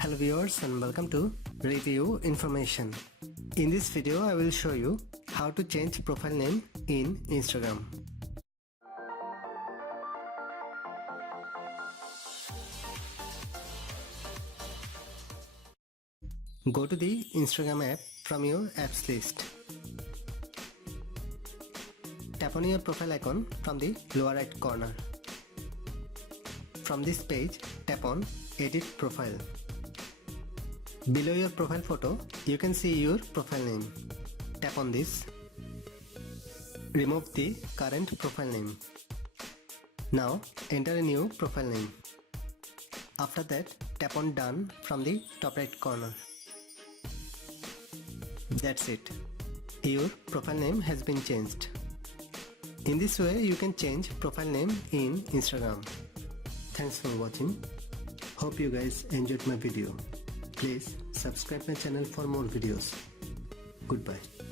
Hello viewers and welcome to Review Information. In this video I will show you how to change profile name in Instagram. Go to the Instagram app from your apps list. Tap on your profile icon from the lower right corner. From this page, tap on Edit Profile. Below your profile photo, you can see your profile name. Tap on this. Remove the current profile name. Now enter a new profile name. After that, tap on Done from the top right corner. That's it. Your profile name has been changed. In this way, you can change profile name in Instagram. Thanks for watching. Hope you guys enjoyed my video. Please subscribe my channel for more videos. Goodbye.